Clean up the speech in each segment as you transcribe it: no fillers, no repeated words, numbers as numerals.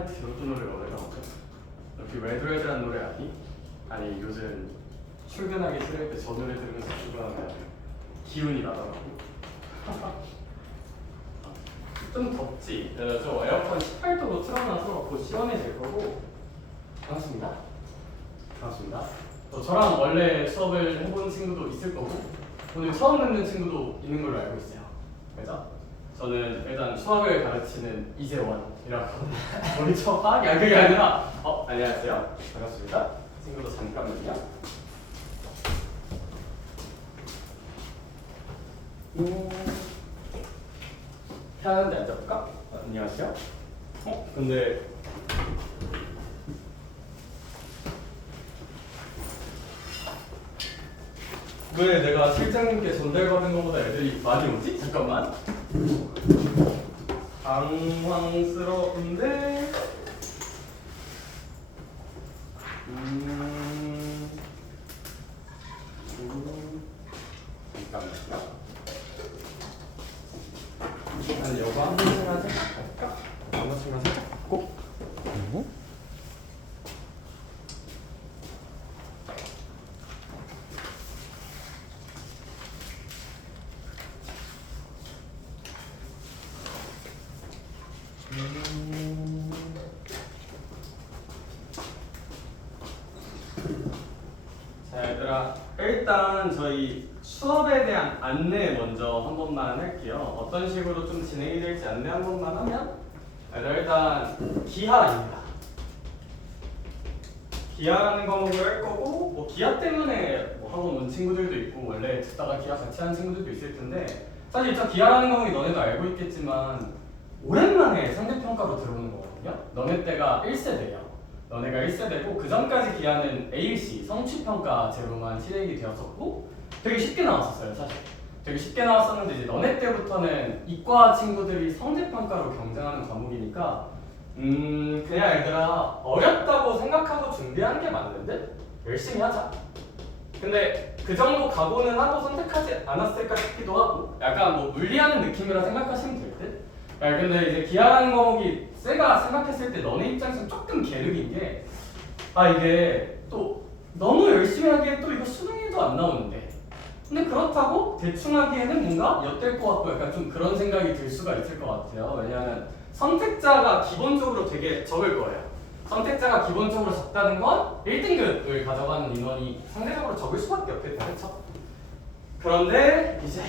하이트 어떤 노래가 원래 나오죠? 혹시 레드레드라는 노래 아니? 아니 요즘 출근하기 싫을 때 저 노래 들으면서 출근하면 기운이 나더라고. 좀 덥지? 저 에어컨 18도로 틀어놔서 곧 시원해질 거고. 반갑습니다. 반갑습니다. 저랑 원래 수업을 해본 친구도 있을 거고 오늘 처음 듣는 친구도 있는 걸로 알고 있어요. 그래서 저는 일단 수학을 가르치는 이재원이라고 머리 쳐봐? 야 그게 아니라 안녕하세요. 반갑습니다. 친구도 잠깐만요. 편한데 앉아볼까? 안녕하세요. 근데 왜 내가 실장님께 전달받은 것보다 애들이 많이 오지? 잠깐만. 당황스러운데 잠깐만요. 아니 여거 한 번씩만 생각할까? 한 번씩만 생각하고 자 얘들아 일단 저희 수업에 대한 안내 먼저 한 번만 할게요. 어떤 식으로 좀 진행이 될지 안내 한 번만 하면 일단 기하입니다. 기하라는 과목을 할 거고 뭐 기하 때문에 뭐 학원 온 친구들도 있고 원래 듣다가 기하 같이 하는 친구들도 있을 텐데 사실 저 기하라는 과목이 너네도 알고 있겠지만 오랜만에 상대평가로 들어오는 거거든요. 너네 때가 1세대예요. 너네가 1세대고 그 전까지 기하는 ALC 성취평가 제로만 실행이 되었었고 되게 쉽게 나왔었어요. 사실 되게 쉽게 나왔었는데 이제 너네 때부터는 이과 친구들이 성대평가로 경쟁하는 과목이니까 그냥 얘들아 어렵다고 생각하고 준비하는 게 맞는데 열심히 하자. 근데 그 정도 각오는 하고 선택하지 않았을까 싶기도 하고 약간 뭐 물리하는 느낌이라 생각하시면 될 듯? 야, 근데 이제 기하라는 과목이 쌤가 생각했을 때 너네 입장에서 조금 게으르긴 게 이게 또 너무 열심히 하기에 또 이거 수능에도 안 나오는데 근데 그렇다고 대충 하기에는 뭔가 엿될 것 같고 약간 좀 그런 생각이 들 수가 있을 것 같아요. 왜냐하면 선택자가 기본적으로 되게 적을 거예요. 선택자가 기본적으로 적다는 건 1등급을 가져가는 인원이 상대적으로 적을 수밖에 없겠다. 그렇죠? 그런데 이제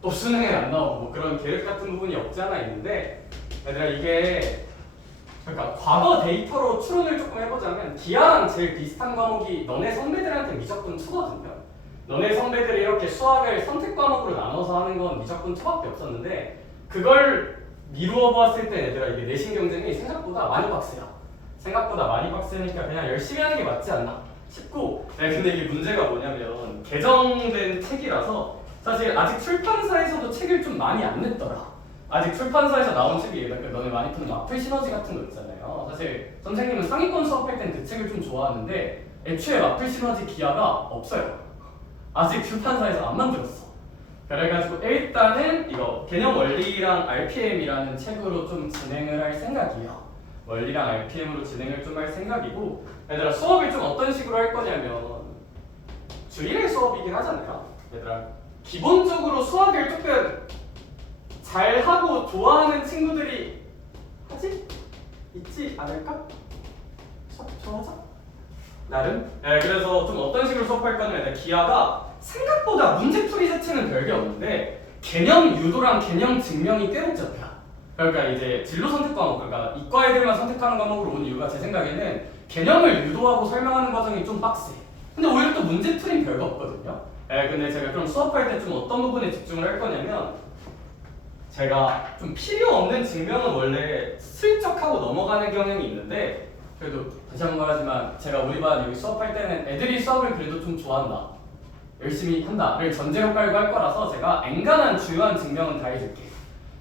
또 수능에 안 나오고 뭐 그런 계획 같은 부분이 없지 않아 있는데 얘들아 이게 그러니까 과거 데이터로 추론을 조금 해보자면 기하랑 제일 비슷한 과목이 너네 선배들한테 무조건 투거든요. 너네 선배들이 이렇게 수학을 선택 과목으로 나눠서 하는 건 무조건 투밖에 없었는데 그걸 미루어 보았을 때 얘들아 이게 내신 경쟁이 생각보다 많이 빡세요. 생각보다 많이 빡세니까 그냥 열심히 하는 게 맞지 않나 싶고 근데 이게 문제가 뭐냐면 개정된 책이라서 사실 아직 출판사에서도 책을 좀 많이 안 냈더라. 아직 출판사에서 나온 책이 너네 많이 푸는 마플 시너지 같은 거 있잖아요. 사실 선생님은 상위권 수업할 땐 그 책을 좀 좋아하는데 애초에 마플 시너지 기하가 없어요. 아직 출판사에서 안 만들었어. 그래가지고 일단은 이거 개념 원리랑 RPM이라는 책으로 좀 진행을 할 생각이에요. 원리랑 RPM으로 진행을 좀 할 생각이고 얘들아 수업을 좀 어떤 식으로 할 거냐면 주 1회 수업이긴 하잖아요. 얘들아 기본적으로 수학을 조금 잘하고 좋아하는 친구들이 있지 않을까? 수학 좋아하자? 나름? 그래서 좀 어떤 식으로 수업할 거냐면 기하가 생각보다 문제풀이 자체는 별게 없는데 개념 유도랑 개념 증명이 꽤 복잡해요. 그러니까 이제 진로 선택 과목, 그러니까 이과 애들만 선택하는 과목으로 온 이유가 제 생각에는 개념을 유도하고 설명하는 과정이 좀 빡세. 근데 오히려 또 문제풀이는 별거 없거든요. 근데 제가 그럼 수업할 때 좀 어떤 부분에 집중을 할 거냐면 제가 좀 필요 없는 증명은 원래 슬쩍 하고 넘어가는 경향이 있는데 그래도 다시 한 번 말하지만 제가 우리 반 여기 수업할 때는 애들이 수업을 그래도 좀 좋아한다. 열심히 한다를 전제로 깔고 할 거라서 제가 엔간한 주요한 증명은 다 해줄게.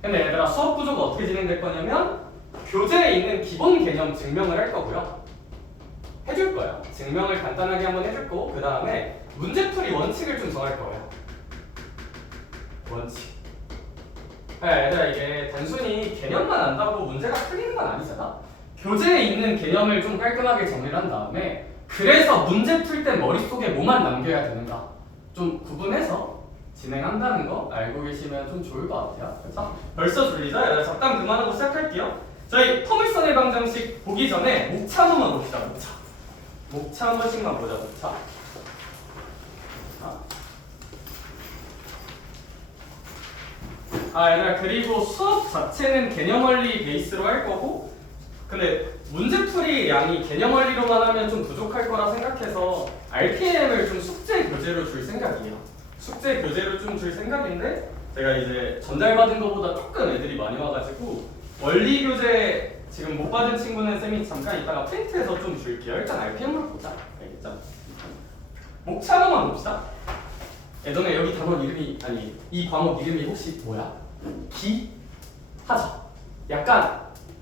근데 얘들아 수업 구조가 어떻게 진행될 거냐면 교재에 있는 기본 개념 증명을 할 거고요. 해줄 거예요. 증명을 간단하게 한번 해줄 거고 그 다음에 문제풀이 원칙을 좀 정할 거예요. 원칙. 얘들아 이게 단순히 개념만 안다고 문제가 풀리는 건 아니잖아. 교재에 있는 개념을 좀 깔끔하게 정리를 한 다음에 그래서 문제 풀 때 머릿속에 뭐만 남겨야 되는가 좀 구분해서 진행한다는 거 알고 계시면 좀 좋을 것 같아요. 그래서 벌써 졸리죠? 잠깐 그만하고 시작할게요. 저희 포물선의 방정식 보기 전에 목차 한 번만 봅시다. 목차 한 번씩만 보자. 목차. 얘들아, 그리고 수업 자체는 개념원리 베이스로 할 거고, 근데 문제풀이 양이 개념원리로만 하면 좀 부족할 거라 생각해서 RPM을 좀 숙제 교재로 줄 생각이에요. 숙제 교재로 좀 줄 생각인데, 제가 이제 전달받은 것보다 조금 애들이 많이 와가지고 원리 교재 지금 못 받은 친구는 쌤이 잠깐 이따가 프린트해서 좀 줄게요. 일단 RPM으로 보자. 알겠죠? 목차 한번만 봅시다. 너네 여기 단원 이름이 아니 이 과목 이름이 혹시 뭐야? 기하죠. 약간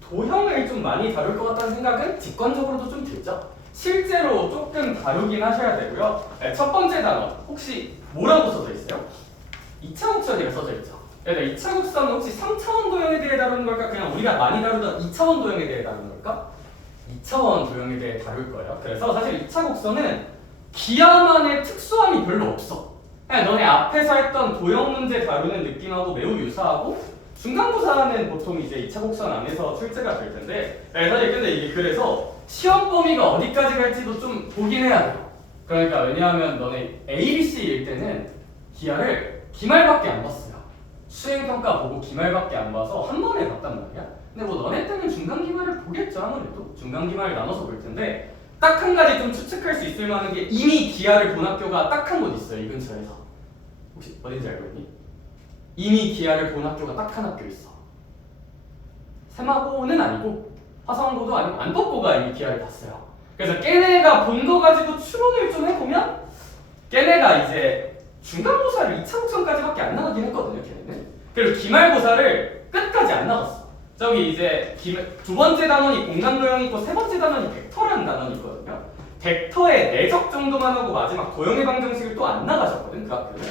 도형을 좀 많이 다룰 것 같다는 생각은 직관적으로도 좀 들죠. 실제로 조금 다루긴 하셔야 되고요. 첫 번째 단원 혹시 뭐라고 써져 있어요? 2차 곡선이라고 써져 있죠. 2차 곡선은 혹시 3차원 도형에 대해 다루는 걸까? 그냥 우리가 많이 다루던 2차원 도형에 대해 다루는 걸까? 2차원 도형에 대해 다룰 거예요. 그래서 사실 2차 곡선은 기하만의 특수함이 별로 없어. 그냥 너네 앞에서 했던 도형 문제 다루는 느낌하고 매우 유사하고 중간고사는 보통 이제 2차 곡선 안에서 출제가 될 텐데 사실 근데 이게 그래서 시험 범위가 어디까지 갈지도 좀 보긴 해야 돼요. 그러니까 왜냐하면 너네 ABC일 때는 기하를 기말밖에 안 봤어요. 수행평가 보고 기말밖에 안 봐서 한 번에 봤단 말이야. 근데 뭐 너네 때는 중간기말을 보겠죠. 아무래도 중간기말을 나눠서 볼 텐데 딱 한 가지 좀 추측할 수 있을 만한 게 이미 기하를 본 학교가 딱 한 곳 있어요. 이 근처에서. 혹시 어딘지 알고 있니? 이미 기하를 본 학교가 딱 한 학교 있어. 세마고는 아니고 화성고도 아니고 안법고가 이미 기하를 봤어요. 그래서 걔네가 본 거 가지고 추론을 좀 해보면 걔네가 이제 중간고사를 2차 곡선까지밖에 안 나가긴 했거든요. 걔네는. 그리고 기말고사를 끝까지 안 나갔어. 저기 이제 두 번째 단원이 공간도형이 있고 세 번째 단원이 벡터라는 단원이 있거든요. 벡터의 내적 정도만 하고 마지막 도형의 방정식을 또 안 나가셨거든 그 학교는.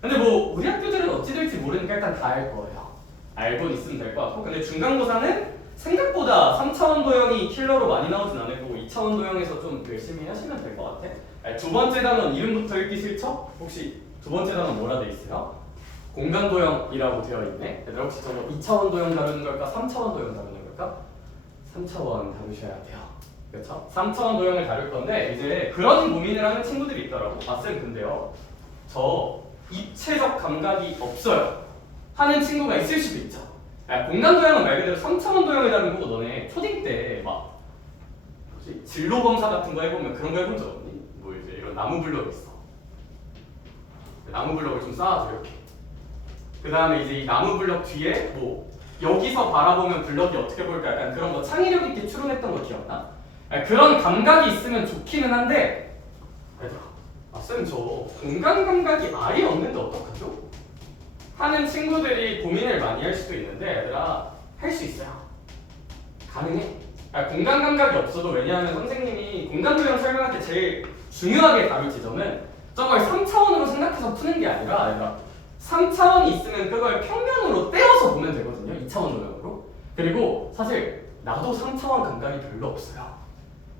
근데 뭐 우리 학교들은 어찌 될지 모르니까 일단 다 알 거예요. 알고 있으면 될 것 같고. 근데 중간고사는 생각보다 3차원 도형이 킬러로 많이 나오진 않을 거고 2차원 도형에서 좀 열심히 하시면 될 것 같아. 두 번째 단원 이름부터 읽기 싫죠? 혹시 두 번째 단원 뭐라 돼 있어요? 공간도형이라고 되어 있네. 얘들아 혹시 저거 2차원 도형 다루는 걸까? 3차원 도형 다루는 걸까? 3차원 다루셔야 돼요. 그렇죠? 3차원 도형을 다룰 건데 이제 그런 고민을 하는 친구들이 있더라고. 쌤 근데요. 저 입체적 감각이 없어요. 하는 친구가 있을 수도 있죠. 공간도형은 말 그대로 3차원 도형을 다루는 거고 너네 초딩 때 막 진로 검사 같은 거 해보면 그런 거 해본 적 없니? 뭐 이제 이런 나무 블럭 있어. 나무 블럭을 좀 쌓아줘 이렇게. 그 다음에 이제 이 나무 블럭 뒤에 뭐 여기서 바라보면 블럭이 어떻게 보일까 약간 그런 거 창의력 있게 추론했던 거 기억나? 그런 감각이 있으면 좋기는 한데 얘들아 쌤 저 공간 감각이 아예 없는데 어떡하죠? 하는 친구들이 고민을 많이 할 수도 있는데 얘들아 할 수 있어요. 가능해. 공간 감각이 없어도 왜냐하면 선생님이 공간도형 설명할 때 제일 중요하게 다룰 지점은 저걸 3차원으로 생각해서 푸는 게 아니라 얘들아 3차원이 있으면 그걸 평면으로 떼어서 보면 되거든요. 2차원 도형으로. 그리고 사실 나도 3차원 감각이 별로 없어요.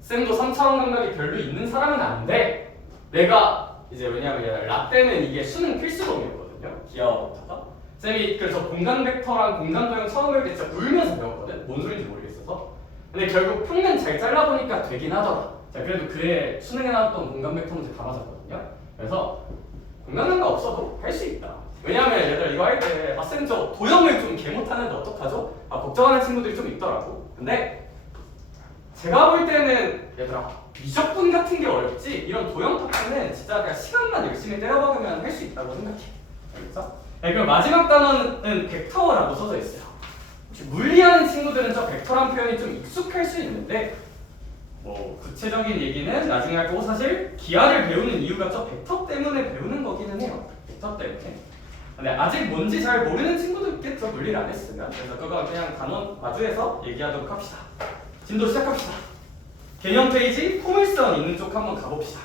쌤도 3차원 감각이 별로 있는 사람은 아닌데 내가 이제 왜냐면 라떼는 이게 수능 필수범이었거든요. 기하학부터가. 쌤이 그래서 공간 벡터랑 공간 도형 처음 배울 때 진짜 울면서 배웠거든. 뭔 소리인지 모르겠어서. 근데 결국 평면 잘 잘라보니까 되긴 하더라. 자 그래도 그해 수능에 나왔던 공간 벡터 문제 다 맞았거든요. 그래서 공간 감각 없어도 할 수 있다. 왜냐하면 얘들 이거 할 때 쌤 저 도형을 좀 개 못하는데 어떡하죠? 걱정하는 친구들이 좀 있더라고. 근데 제가 볼 때는 얘들아 미적분 같은 게 어렵지 이런 도형 파트는 진짜 그냥 시간만 열심히 때려박으면 할 수 있다고 생각해. 알겠어? 그럼 마지막 단어는 벡터라고 써져 있어요. 혹시 물리하는 친구들은 저 벡터란 표현이 좀 익숙할 수 있는데 뭐 구체적인 얘기는 나중에 할 거고 사실 기하를 배우는 이유가 저 벡터 때문에 배우는 거기는 해요. 벡터 때문에. 근데 아직 뭔지 잘 모르는 친구도 있겠죠. 물리를 안 했으면. 그래서 그거 그냥 단원 마주해서 얘기하도록 합시다. 진도 시작합시다. 개념 페이지 포물선 있는 쪽 한번 가봅시다.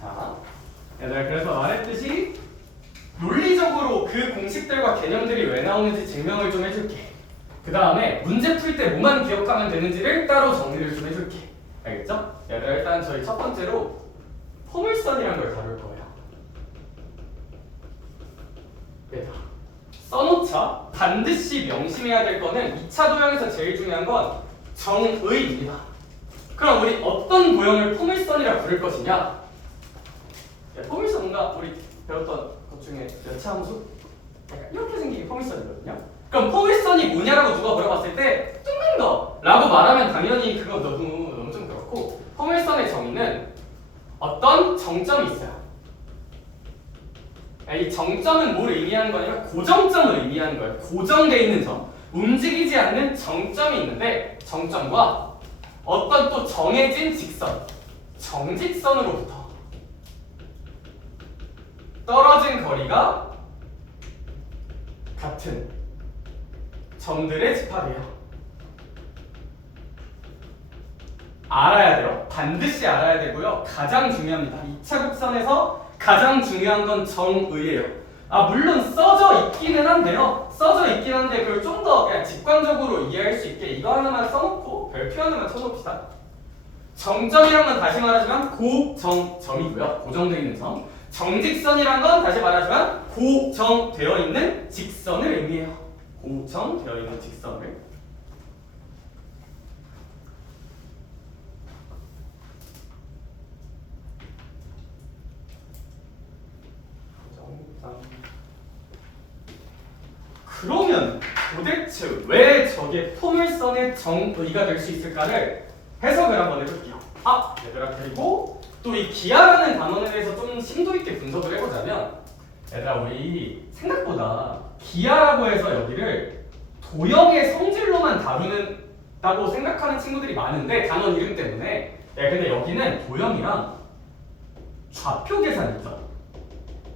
자, 얘들 그래서 말했듯이 논리적으로 그 공식들과 개념들이 왜 나오는지 나오는지 증명을 좀 해줄게. 그 다음에 문제 풀 때 뭐만 기억하면 되는지를 따로 정리를 좀 해줄게. 알겠죠? 얘들아, 일단 저희 첫 번째로 포물선이라는 걸 다룰 거예요. 얘들아, 써놓자. 반드시 명심해야 될 거는 2차 도형에서 제일 중요한 건 정의입니다. 그럼 우리 어떤 도형을 포물선이라 부를 것이냐? 포물선 뭔가 우리 배웠던 것 중에 여차함수? 약간 이렇게 생긴 게 포물선이거든요. 그럼 포물선이 뭐냐라고 누가 물어봤을 때 뚫는 거 라고 말하면 당연히 그거 너무 좀 그렇고, 포물선의 정의는 어떤 정점이 있어요. 이 정점은 뭘 의미하는 거냐면 고정점을 의미하는 거예요. 고정되어 있는 점, 움직이지 않는 정점이 있는데, 정점과 어떤 또 정해진 직선, 정직선으로부터 떨어진 거리가 같은 점들의 집합이에요. 알아야 돼요. 반드시 알아야 되고요. 가장 중요합니다. 2차 곡선에서 가장 중요한 건 정의예요. 물론 써져 있기는 한데요. 써져 있긴 한데 그걸 좀 더 그냥 직관적으로 이해할 수 있게 이거 하나만 써놓고 별표 하나만 쳐놓읍시다. 정점이란 건 다시 말하지만 고정점이고요. 고정되어 있는 점. 정직선이란 건 다시 말하지만 고정되어 있는 직선을 의미해요. 고정되어 있는 직선을. 그러면 도대체 왜 저게 포물선의 정의가 될 수 있을까를 해석을 한번 해볼게요. 얘들아, 그리고 또 이 기하라는 단원에 대해서 좀 심도 있게 분석을 해보자면, 얘들아, 우리 생각보다 기하라고 해서 여기를 도형의 성질로만 다루는다고 생각하는 친구들이 많은데, 단원 이름 때문에. 근데 여기는 도형이랑 좌표 계산 있죠.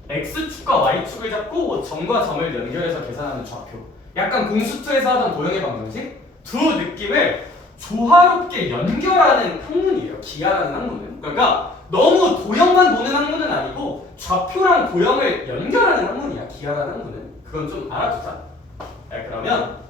X축과 Y축을 잡고 점과 점을 연결해서 계산하는 좌표. 약간 공수투에서 하던 도형의 방정식 두 느낌을 조화롭게 연결하는 학문이에요. 기하라는 학문은. 그러니까 너무 도형만 보는 학문은 아니고 좌표랑 도형을 연결하는 학문이야. 기하라는 학문은. 그건 좀 알아두자. 그러면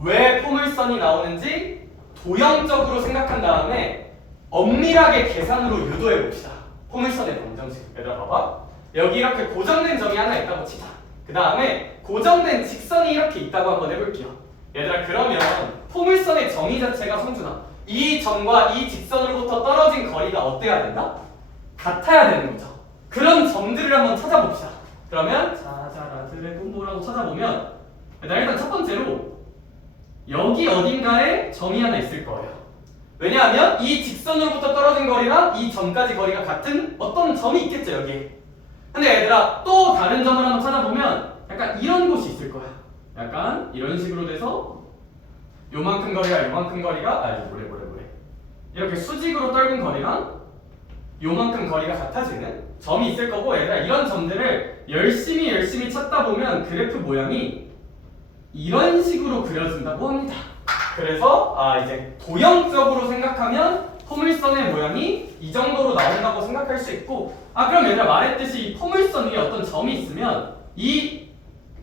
왜 포물선이 나오는지 도형적으로 생각한 다음에 엄밀하게 계산으로 유도해 봅시다. 포물선의 방정식. 얘들아, 봐봐. 여기 이렇게 고정된 점이 하나 있다고 치자. 그 다음에 고정된 직선이 이렇게 있다고 한번 해볼게요. 얘들아, 그러면 포물선의 정의 자체가 성준아, 이 점과 이 직선으로부터 떨어진 거리가 어때야 된다? 같아야 되는 거죠. 그런 점들을 한번 찾아봅시다. 그러면 자자라 드래곤보라고 찾아보면, 일단 첫 번째로 여기 어딘가에 점이 하나 있을 거예요. 왜냐하면 이 직선으로부터 떨어진 거리랑 이 점까지 거리가 같은 어떤 점이 있겠죠, 여기에. 근데 얘들아, 또 다른 점을 한번 찾아보면 약간 이런 곳이 있을 거야. 약간 이런 식으로 돼서 요만큼 거리가 뭐래 이렇게 수직으로 떨군 거리랑 요만큼 거리가 같아지는 점이 있을 거고, 얘들아, 이런 점들을 열심히 찾다 보면 그래프 모양이 이런 식으로 그려진다고 합니다. 그래서 이제 도형적으로 생각하면 포물선의 모양이 이 정도로 나온다고 생각할 수 있고, 그럼 얘들아, 말했듯이 이 포물선 위에 어떤 점이 있으면 이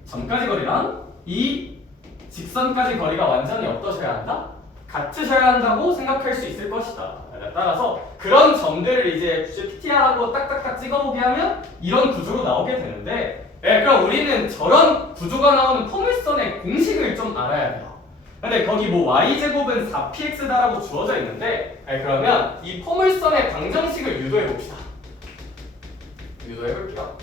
점까지 거리랑 이 직선까지 거리가 완전히 어떠셔야 한다? 같으셔야 한다고 생각할 수 있을 것이다. 따라서 그런 점들을 이제 PTR하고 딱딱딱 찍어보게 하면 이런 구조로 나오게 되는데, 그럼 우리는 저런 구조가 나오는 포물선의 공식을 좀 알아야 돼요. 근데 거기 뭐 y제곱은 4px다라고 주어져 있는데, 그러면 이 포물선의 방정식을 유도해 봅시다. 유도해 볼게요.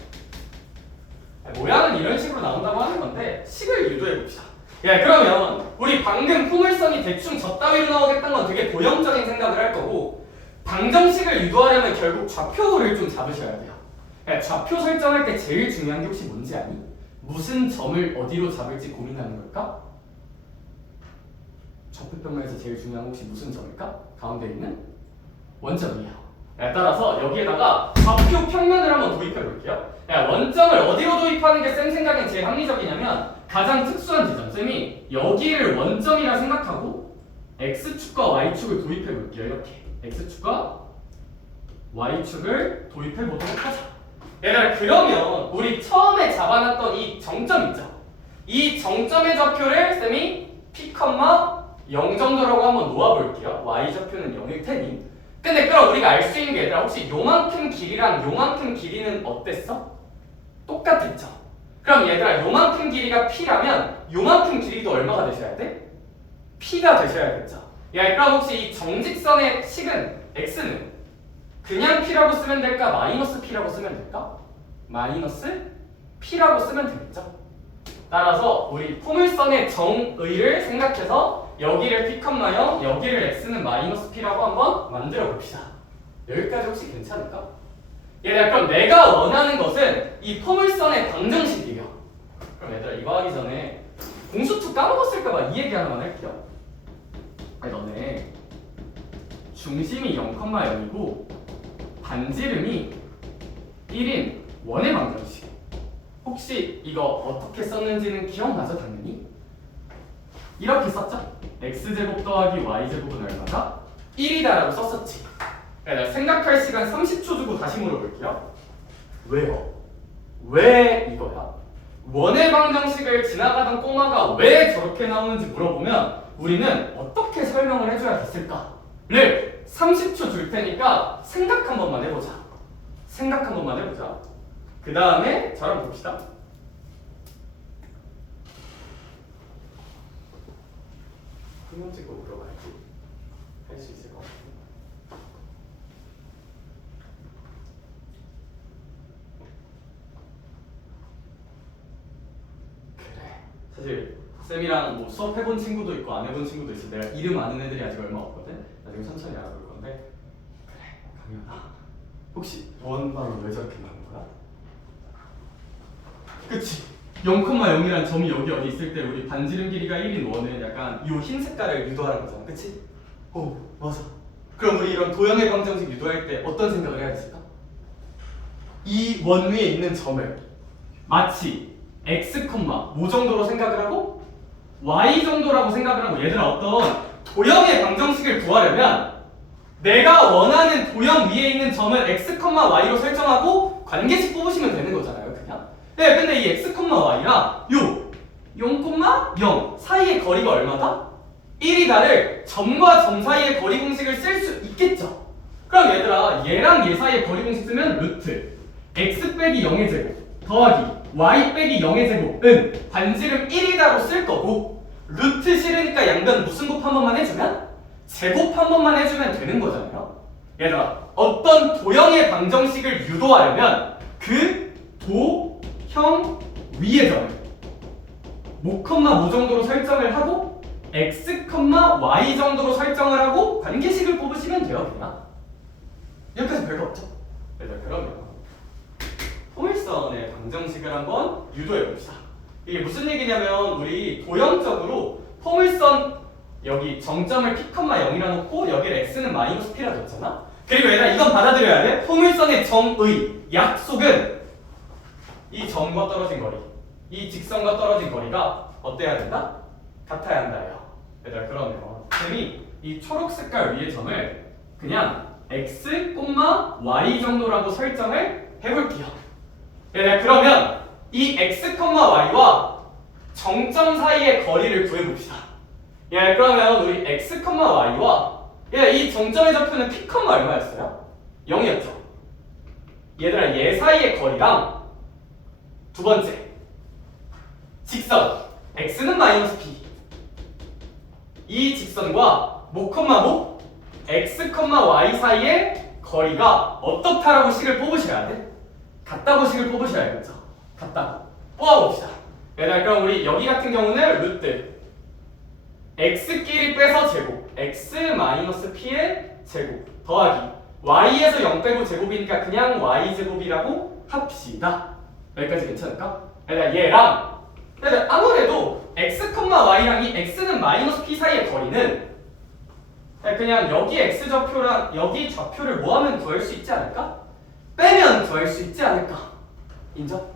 모양은 이런 식으로 나온다고 하는 건데 식을 유도해 봅시다. 그러면 우리 방금 포물선이 대충 저 따위로 나오겠다는 건 되게 도형적인 생각을 할 거고, 방정식을 유도하려면 결국 좌표를 좀 잡으셔야 돼요. 좌표 설정할 때 제일 중요한 게 혹시 뭔지 아니? 무슨 점을 어디로 잡을지 고민하는 걸까? 좌표평면에서 제일 중요한 건 혹시 무슨 점일까? 가운데 있는 원점이에요. 따라서 여기에다가 좌표 평면을 한번 도입해 볼게요. 원점을 어디로 도입하는 게 쌤 생각엔 제일 합리적이냐면, 가장 특수한 지점, 쌤이 여기를 원점이라 생각하고 X축과 Y축을 도입해 볼게요. 이렇게 X축과 Y축을 도입해 보도록 하자. 얘들아, 그러면 우리 처음에 잡아놨던 이 정점 있죠? 이 정점의 좌표를 쌤이 p, 0 정도라고 한번 놓아볼게요. y 좌표는 0일 테니. 근데 그럼 우리가 알 수 있는 게 얘들아 혹시 요만큼 길이랑 요만큼 길이는 어땠어? 똑같았죠? 그럼 얘들아 요만큼 길이가 p라면 요만큼 길이도 얼마가 되셔야 돼? p가 되셔야겠죠? 야 그럼 혹시 이 정직선의 식은 x는 그냥 p라고 쓰면 될까? 마이너스 p라고 쓰면 될까? 마이너스 p라고 쓰면 되겠죠? 따라서 우리 포물선의 정의를 생각해서 여기를 p, 0, 여기를 x는 마이너스 p라고 한번 만들어 봅시다. 여기까지 혹시 괜찮을까? 얘들아 그럼 내가 원하는 것은 이 포물선의 방정식이에요. 그럼 얘들아 이거 하기 전에 공수2 까먹었을까봐 이 얘기 하나만 할게요. 아니 너네 중심이 0,0이고 반지름이 1인 원의 방정식 혹시 이거 어떻게 썼는지는 기억나죠 당연히? 이렇게 썼죠? x제곱 더하기 y제곱은 얼마다? 1이다라고 썼었지. 내가 생각할 시간 30초 주고 다시 물어볼게요. 왜요? 왜 이거야? 원의 방정식을 지나가던 꼬마가 왜 저렇게 나오는지 물어보면 우리는 어떻게 설명을 해줘야 됐을까를 30초 줄 테니까 생각 한 번만 해보자. 생각 한 번만 해보자. 그 다음에 저랑 봅시다. 한번 찍고 물어봐야지. 할 수 있을 것 같아. 그래. 사실 쌤이랑 뭐 수업해본 친구도 있고 안 해본 친구도 있어. 내가 이름 아는 애들이 아직 얼마 없거든. 나중에 천천히 알아볼 건데. 그래, 강현아. 혹시 원방은 왜 저렇게 나온 거야? 그치? 0,0이란 점이 여기 어디 있을 때 우리 반지름 길이가 1인 원은 약간 이 흰 색깔을 유도하는 거잖아. 그치? 오, 맞아. 그럼 우리 이런 도형의 방정식 유도할 때 어떤 생각을 해야 됐을까? 이 원 위에 있는 점을 마치 x, 뭐 정도로 생각을 하고 y 정도라고 생각을 하고 얘들아 어떤 도형의 방정식을 구하려면 내가 원하는 도형 위에 있는 점을 x, y로 설정하고 관계식 뽑으시면 되는 거잖아요 그냥. 네, 근데 이 x, y랑 요 0,0 사이의 거리가 얼마다? 1이다를 점과 점 사이의 거리 공식을 쓸 수 있겠죠? 그럼 얘들아 얘랑 얘 사이의 거리 공식 쓰면 루트 x 빼기 0의 제곱 더하기 y 빼기 0의 제곱은 반지름 1이다로 쓸 거고 루트 싫으니까 양변 무슨 곱 한 번만 해주면? 제곱 한 번만 해주면 되는 거잖아요. 얘들아 어떤 도형의 방정식을 유도하려면 그 도형 위의 점을 모, 모 정도로 설정을 하고 x, y 정도로 설정을 하고 관계식을 뽑으시면 돼요 그냥. 여기까지 별거 없죠? 얘들아 그러면 포물선의 방정식을 한번 유도해 봅시다. 이게 무슨 얘기냐면 우리 도형적으로 포물선 여기 정점을 p, 0이라 놓고 여기를 x는 마이너스 p라 줬잖아. 그리고 얘들아 이건 받아들여야 돼. 포물선의 정의 약속은 이 점과 떨어진 거리, 이 직선과 떨어진 거리가 어때야 된다? 같아야 한다예요. 얘들아 그러면 쌤이 이 초록 색깔 위의 점을 그냥 x, y 정도라고 설정을 해볼게요. 얘들아 그러면 이 x, y와 정점 사이의 거리를 구해봅시다. 예, 그러면 우리 x, y와 이 정점의 좌표는 p, 얼마였어요? 0이었죠. 얘들아 얘 사이의 거리랑 두 번째 직선 x는 마이너스 p 이 직선과 모, x, y 사이의 거리가 어떻다라고 식을 뽑으셔야 돼? 같다고 식을 뽑으셔야겠죠. 같다고 뽑아봅시다. 얘들아 그럼 우리 여기 같은 경우는 루트 x끼리 빼서 제곱 x-p의 제곱 더하기 y에서 0 빼고 제곱이니까 그냥 y제곱이라고 합시다. 여기까지 괜찮을까? 얘랑 아무래도 x, y랑 이 x는 마이너스 p 사이의 거리는 그냥 여기 x 좌표랑 여기 좌표를 뭐하면 구할 수 있지 않을까? 빼면 구할 수 있지 않을까? 인정?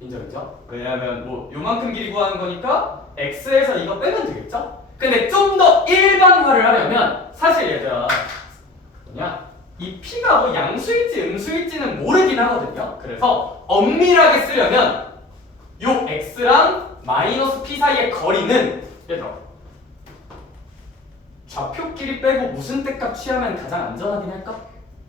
인정. 왜냐면 뭐 요만큼 길이 구하는 거니까 x에서 이거 빼면 되겠죠? 근데 좀 더 일반화를 하려면 사실 얘들아 이 p가 뭐 양수일지 음수일지는 모르긴 하거든요. 그래서 엄밀하게 쓰려면 요 x랑 마이너스 P 사이의 거리는 얘들아 좌표끼리 빼고 무슨 때값 취하면 가장 안전하긴 할까?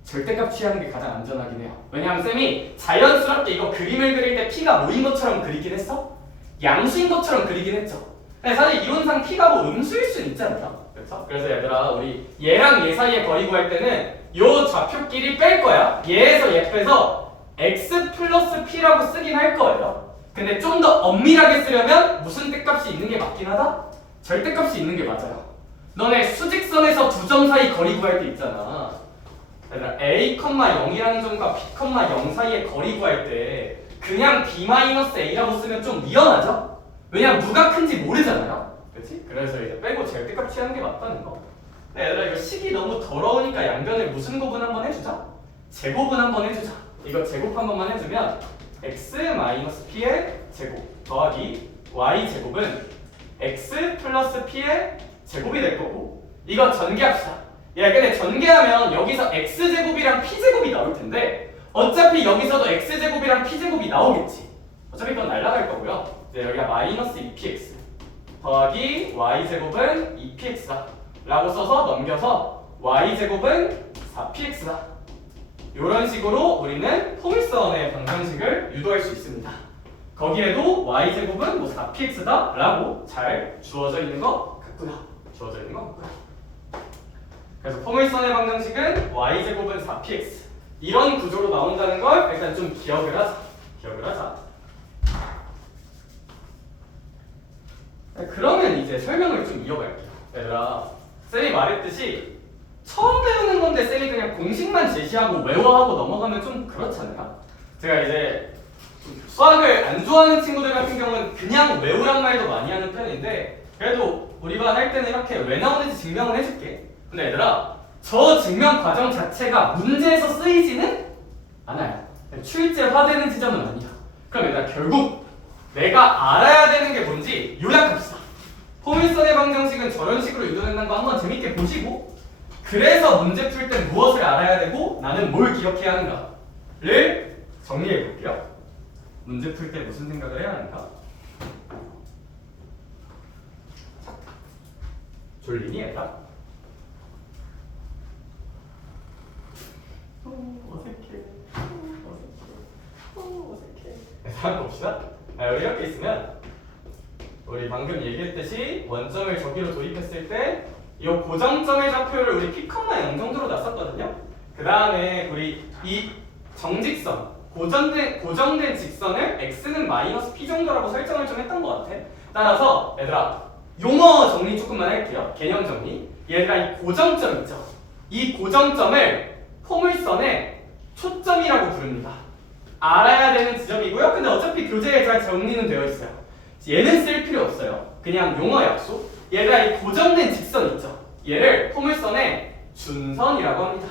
절대값 취하는 게 가장 안전하긴 해요. 왜냐하면 쌤이 자연스럽게 이거 그림을 그릴 때 P가 뭐인 것처럼 그리긴 했어? 양수인 것처럼 그리긴 했죠. 근데 사실 이론상 P가 뭐 음수일 수 있잖아요. 그렇죠? 그래서 얘들아 우리 얘랑 얘 사이의 거리 구할 때는 요 좌표끼리 뺄 거야. 얘에서 얘 빼서 x 플러스 p라고 쓰긴 할 거예요. 근데 좀 더 엄밀하게 쓰려면 무슨 때값이 있는 게 맞긴 하다? 절대값이 있는 게 맞아요. 너네 수직선에서 두 점 사이 거리 구할 때 있잖아. 얘들아 a, 0이라는 점과 b, 0 사이의 거리 구할 때 그냥 b-a라고 쓰면 좀 위험하죠? 왜냐면 누가 큰지 모르잖아요. 그렇지? 그래서 이제 빼고 절대값 취하는 게 맞다는 거. 네, 얘들아 이거 식이 너무 더러우니까 양변을 무슨 곱은 한번 해주자. 제곱은 한번 해주자. 이거 제곱 한 번만 해주면 x-p의 제곱 더하기 y 제곱은 x 플러스 p의 제곱이 될 거고 이거 전개합시다. 야 근데 전개하면 여기서 x제곱이랑 p제곱이 나올 텐데 어차피 여기서도 x제곱이랑 p제곱이 나오겠지. 어차피 그건 날라갈 거고요. 이제 여기가 마이너스 2px 더하기 y제곱은 2px다 라고 써서 넘겨서 y제곱은 4px다. 이런 식으로 우리는 포물선의 방정식을 유도할 수 있습니다. 거기에도 y제곱은 뭐 4px다 라고 잘 주어져 있는 것 같고요. 주어져 있는 것 같고요. 그래서 포물선의 방정식은 y제곱은 4px 이런 구조로 나온다는 걸 일단 좀 기억을 하자. 그러면 이제 설명을 좀 이어갈게요. 얘들아 쌤이 말했듯이 처음 배우는 건데 쌤이 그냥 공식만 제시하고 외워하고 넘어가면 좀 그렇잖아요. 제가 이제 수학을 안 좋아하는 친구들 같은 경우는 그냥 외우란 말도 많이 하는 편인데 그래도 우리 반 할 때는 이렇게 왜 나오는지 증명을 해줄게. 근데 얘들아 저 증명 과정 자체가 문제에서 쓰이지는 않아요. 출제화되는 지점은 아니야. 그럼 얘들아 결국 내가 알아야 되는 게 뭔지 요약합시다. 포물선의 방정식은 저런 식으로 유도된다는 거 한번 재밌게 보시고 그래서 문제 풀 때 무엇을 알아야 되고 나는 뭘 기억해야 하는가를 정리해 볼게요. 문제 풀 때 무슨 생각을 해야 하는가? 졸리니 얘들아? 어색해. 다음 봅시다. 우리 이렇게 있으면 우리 방금 얘기했듯이 원점을 저기로 도입했을 때 이 고정점의 좌표를 우리 p, 0 정도로 놨었거든요. 그 다음에 우리 이 정직선 고정된 직선을 x는 마이너스 p 정도라고 설정을 좀 했던 것 같아. 따라서 얘들아 용어 정리 조금만 할게요. 개념 정리. 얘들아 이 고정점 있죠. 이 고정점을 포물선의 초점이라고 부릅니다. 알아야 되는 지점이고요. 근데 어차피 교재에 잘 정리는 되어 있어요. 얘는 쓸 필요 없어요. 그냥 용어 약속. 얘가 이 고정된 직선 있죠. 얘를 포물선의 준선이라고 합니다.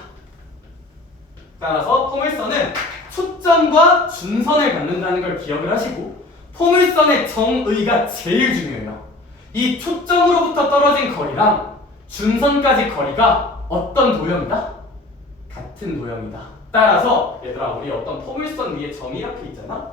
따라서 포물선은 초점과 준선을 갖는다는 걸 기억을 하시고 포물선의 정의가 제일 중요해요. 이 초점으로부터 떨어진 거리랑 준선까지 거리가 어떤 도형이다? 같은 도형이다. 따라서 얘들아 우리 어떤 포물선 위에 점이 이렇게 있잖아?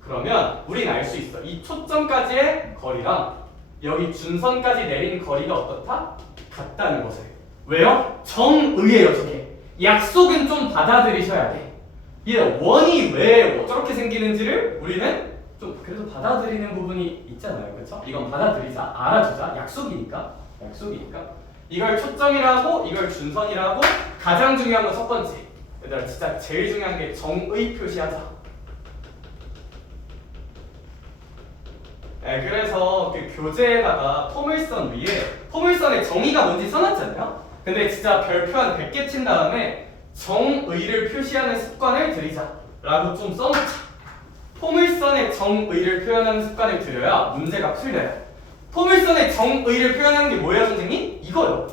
그러면 우리는 알 수 있어. 이 초점까지의 거리랑 여기 준선까지 내린 거리가 어떻다? 같다는 것을. 왜요? 정의예요 저게. 약속은 좀 받아들이셔야 돼. 이 원이 왜 저렇게 생기는지를 우리는 좀 그래도 받아들이는 부분이 있잖아요. 그렇죠? 이건 받아들이자. 알아주자. 약속이니까. 이걸 초점이라고 이걸 준선이라고. 가장 중요한 건 첫 번째. 얘들아 진짜 제일 중요한 게 정의 표시하자. 네, 그래서 그 교재에다가 포물선 위에 포물선의 정의가 뭔지 써놨잖아요. 근데 진짜 별표 한 100개 친 다음에 정의를 표시하는 습관을 들이자라고 좀 써놓자. 포물선의 정의를 표현하는 습관을 들여야 문제가 풀려요. 포물선의 정의를 표현하는 게 뭐예요, 선생님? 이거요.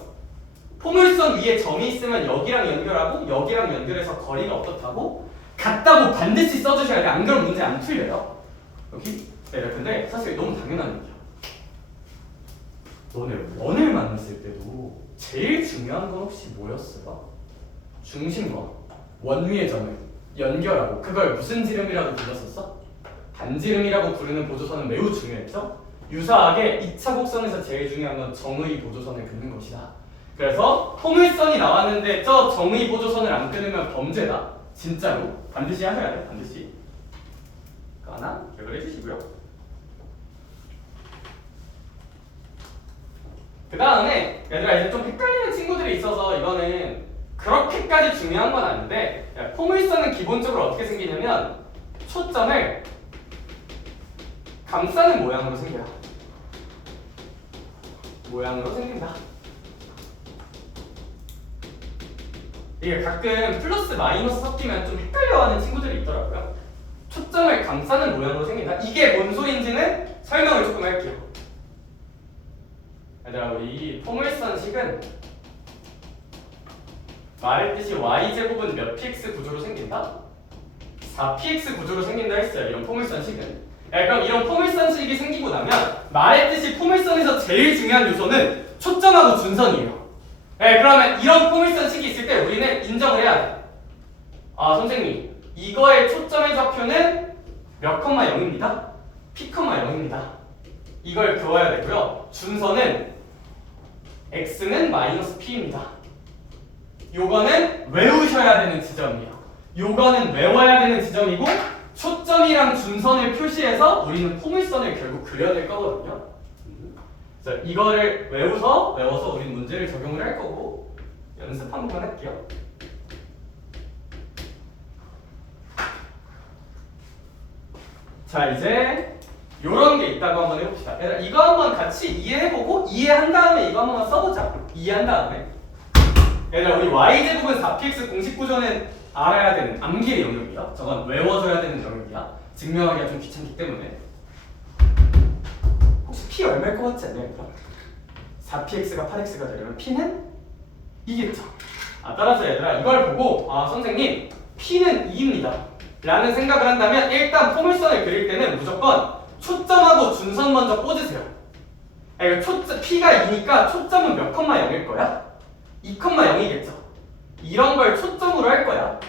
포물선 위에 점이 있으면 여기랑 연결하고 여기랑 연결해서 거리가 어떻다고? 같다고 반드시 써주셔야 돼. 안 그러면 문제 안 풀려요. 여기? 네, 근데 사실 너무 당연한 얘기야. 너네 원을 만났을 때도 제일 중요한 건 혹시 뭐였어요? 중심과 원 위의 점을 연결하고 그걸 무슨 지름이라고 불렀었어? 반지름이라고 부르는 보조선은 매우 중요했죠? 유사하게 2차 곡선에서 제일 중요한 건 정의 보조선을 긋는 것이다. 그래서 포물선이 나왔는데 저 정의 보조선을 안 끊으면 범죄다. 진짜로 반드시 하셔야 돼요. 반드시. 그거 하나 기억을 해주시고요. 그 다음에 얘들아 이제 좀 헷갈리는 친구들이 있어서 이거는 그렇게까지 중요한 건 아닌데 포물선은 기본적으로 어떻게 생기냐면 초점을 감싸는 모양으로 생겨요. 모양으로 생긴다. 이게 가끔 플러스 마이너스 섞이면 좀 헷갈려하는 친구들이 있더라고요. 초점을 감싸는 모양으로 생긴다. 이게 뭔 소리인지는 설명을 조금 할게요. 얘들아 우리 포물선식은 말했듯이 y제곱은 몇 px 구조로 생긴다? 4px 구조로 생긴다 했어요. 이런 포물선식은. 그럼 이런 포물선식이 생기고 나면 말했듯이 포물선에서 제일 중요한 요소는 초점하고 준선이에요. 그러면 이런 포물선식이 있을 때 우리는 인정을 해야 돼. 아 선생님 이거의 초점의 좌표는 몇 컴마 0입니다. p 컴마 0입니다. 이걸 그어야 되고요. 준선은 x는 마이너스 p입니다. 요거는 외우셔야 되는 지점이에요. 요거는 외워야 되는 지점이고 초점이랑 준선을 표시해서 우리는 포물선을 결국 그려낼 거거든요. 그래서 이거를 외워서 우리 문제를 적용을 할 거고 연습 한 번만 할게요. 자 이제 요런 게 있다고 한번 해봅시다. 얘들아 이거 한번 같이 이해해보고 이해한 다음에 이거 한번 써보자. 이해한 다음에 얘들아 우리 y제곱은 4px 공식 구조는 알아야 되는 암기의 영역이야. 저건 외워줘야 되는 영역이야. 증명하기가 좀 귀찮기 때문에. 혹시 p 얼마일 것 같지 않냐? 4px가 8x가 되려면 p는 2겠죠. 따라서 얘들아 이걸 보고 선생님 p는 2입니다 라는 생각을 한다면 일단 포물선을 그릴 때는 무조건 초점하고 준선 먼저 꽂으세요. p가 2니까 초점은 몇 컴마 0일 거야? 2 컴마 0이겠죠. 이런 걸 초점으로 할 거야.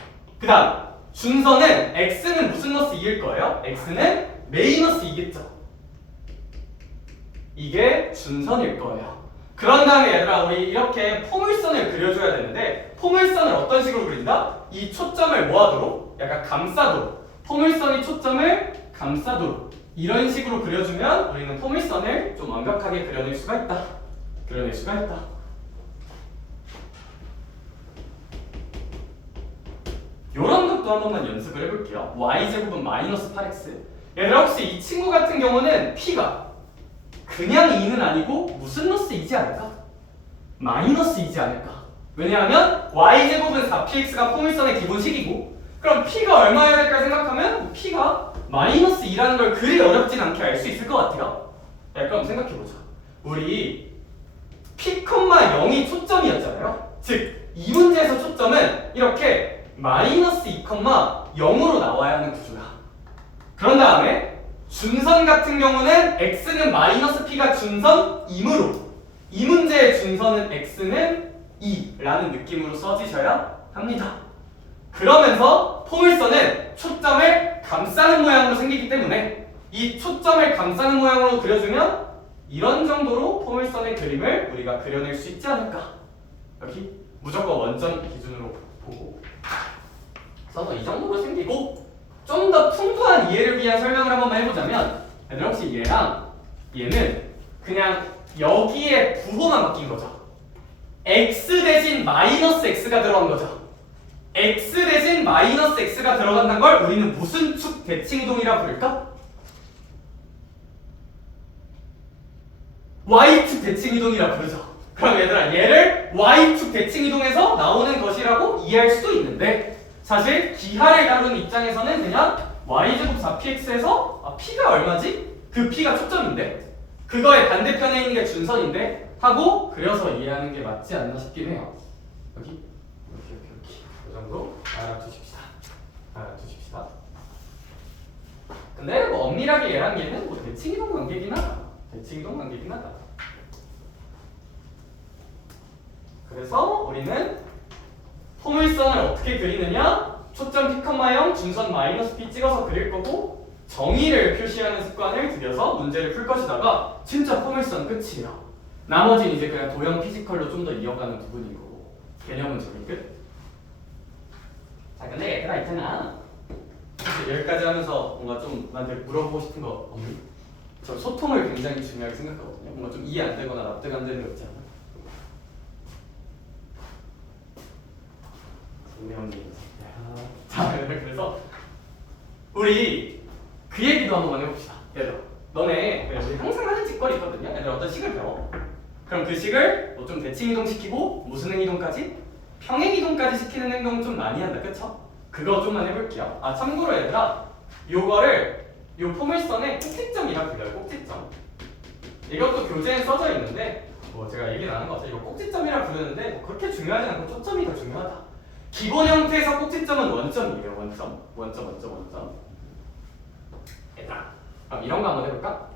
그 다음 준선은 x는 무슨 너스 2일 거예요? x는 마이너스 2겠죠. 이게 준선일 거예요. 그런 다음에 얘들아 우리 이렇게 포물선을 그려줘야 되는데 포물선을 어떤 식으로 그린다? 이 초점을 뭐하도록? 약간 감싸도록. 포물선이 초점을 감싸도록 이런 식으로 그려주면 우리는 포물선을 좀 완벽하게 그려낼 수가 있다. 요런 것도 한 번만 연습을 해볼게요. y제곱은 마이너스 8x. 얘들아 혹시 이 친구 같은 경우는 p가 그냥 2는 아니고 무슨 너스이지 않을까? 마이너스이지 않을까? 왜냐하면 y제곱은 4px가 포물선의 기본식이고 그럼 p가 얼마여야 될까 생각하면 p가 마이너스 2라는 걸 그리 어렵진 않게 알 수 있을 것 같아요. 그럼 생각해보자. 우리 p, 0이 초점이었잖아요. 즉 이 문제에서 초점은 이렇게 마이너스 2, 0으로 나와야 하는 구조야. 그런 다음에 준선 같은 경우는 x는 마이너스 p가 준선이므로 이 문제의 준선은 x는 2라는 느낌으로 써지셔야 합니다. 그러면서 포물선은 초점을 감싸는 모양으로 생기기 때문에 이 초점을 감싸는 모양으로 그려주면 이런 정도로 포물선의 그림을 우리가 그려낼 수 있지 않을까. 여기 무조건 원점 기준으로 보고 그래서 이 정도로 생기고 좀 더 풍부한 이해를 위한 설명을 한 번만 해보자면 얘들아 혹시 얘랑 얘는 그냥 여기에 부호만 바뀐 거죠. x 대신 마이너스 x가 들어간 거죠. x 대신 마이너스 x가 들어간다는 걸 우리는 무슨 축 대칭이동이라 부를까? y축 대칭이동이라 부르죠. 그럼 얘들아 얘를 y축 대칭이동에서 나오는 것이라고 이해할 수도 있는데 사실 기하를 다루는 입장에서는 그냥 y제곱 4px에서 p가 얼마지? 그 p가 초점인데 그거의 반대편에 있는 게 준선인데 하고 그려서 이해하는 게 맞지 않나 싶긴 해요. 여기 이 정도 알아두십시다. 근데 뭐 엄밀하게 얘랑 얘는 뭐 대칭이동 관계긴 하다. 그래서 우리는 포물선을 어떻게 그리느냐? 초점 p, 0 준선 마이너스 p 찍어서 그릴 거고 정의를 표시하는 습관을 들여서 문제를 풀 것이다가 진짜 포물선 끝이에요. 나머지는 이제 그냥 도형 피지컬로 좀 더 이어가는 부분인 거고 개념은 정의 끝. 자 근데 얘들아 있잖아. 여기까지 하면서 뭔가 좀 나한테 물어보고 싶은 거 없니? 저 소통을 굉장히 중요하게 생각하거든요. 뭔가 좀 이해 안 되거나 납득 안 되는 거 있잖아. 분명히. 자 그래서 우리 그 얘기도 한번 해봅시다. 얘들아 너네 우리 항상 하는 직관이 있거든요. 얘들아 어떤 식을 배워. 그럼 그 식을 뭐 좀 대칭 이동시키고 무슨 행이동까지? 평행 이동까지 시키는 행동 좀 많이 한다. 그쵸? 그거 좀만 해볼게요. 아 참고로 얘들아 요거를 요 포물선의 꼭지점이라 불려요. 꼭지점. 이것도 교재에 써져 있는데 뭐 제가 얘기 나눈 것 같아요. 이거 꼭지점이라 부르는데 뭐 그렇게 중요하지 않고 초점이 더 중요하다. 기본 형태에서 꼭지점은 원점이에요. 원점. 얘들아 그럼 이런 거 한번 해볼까?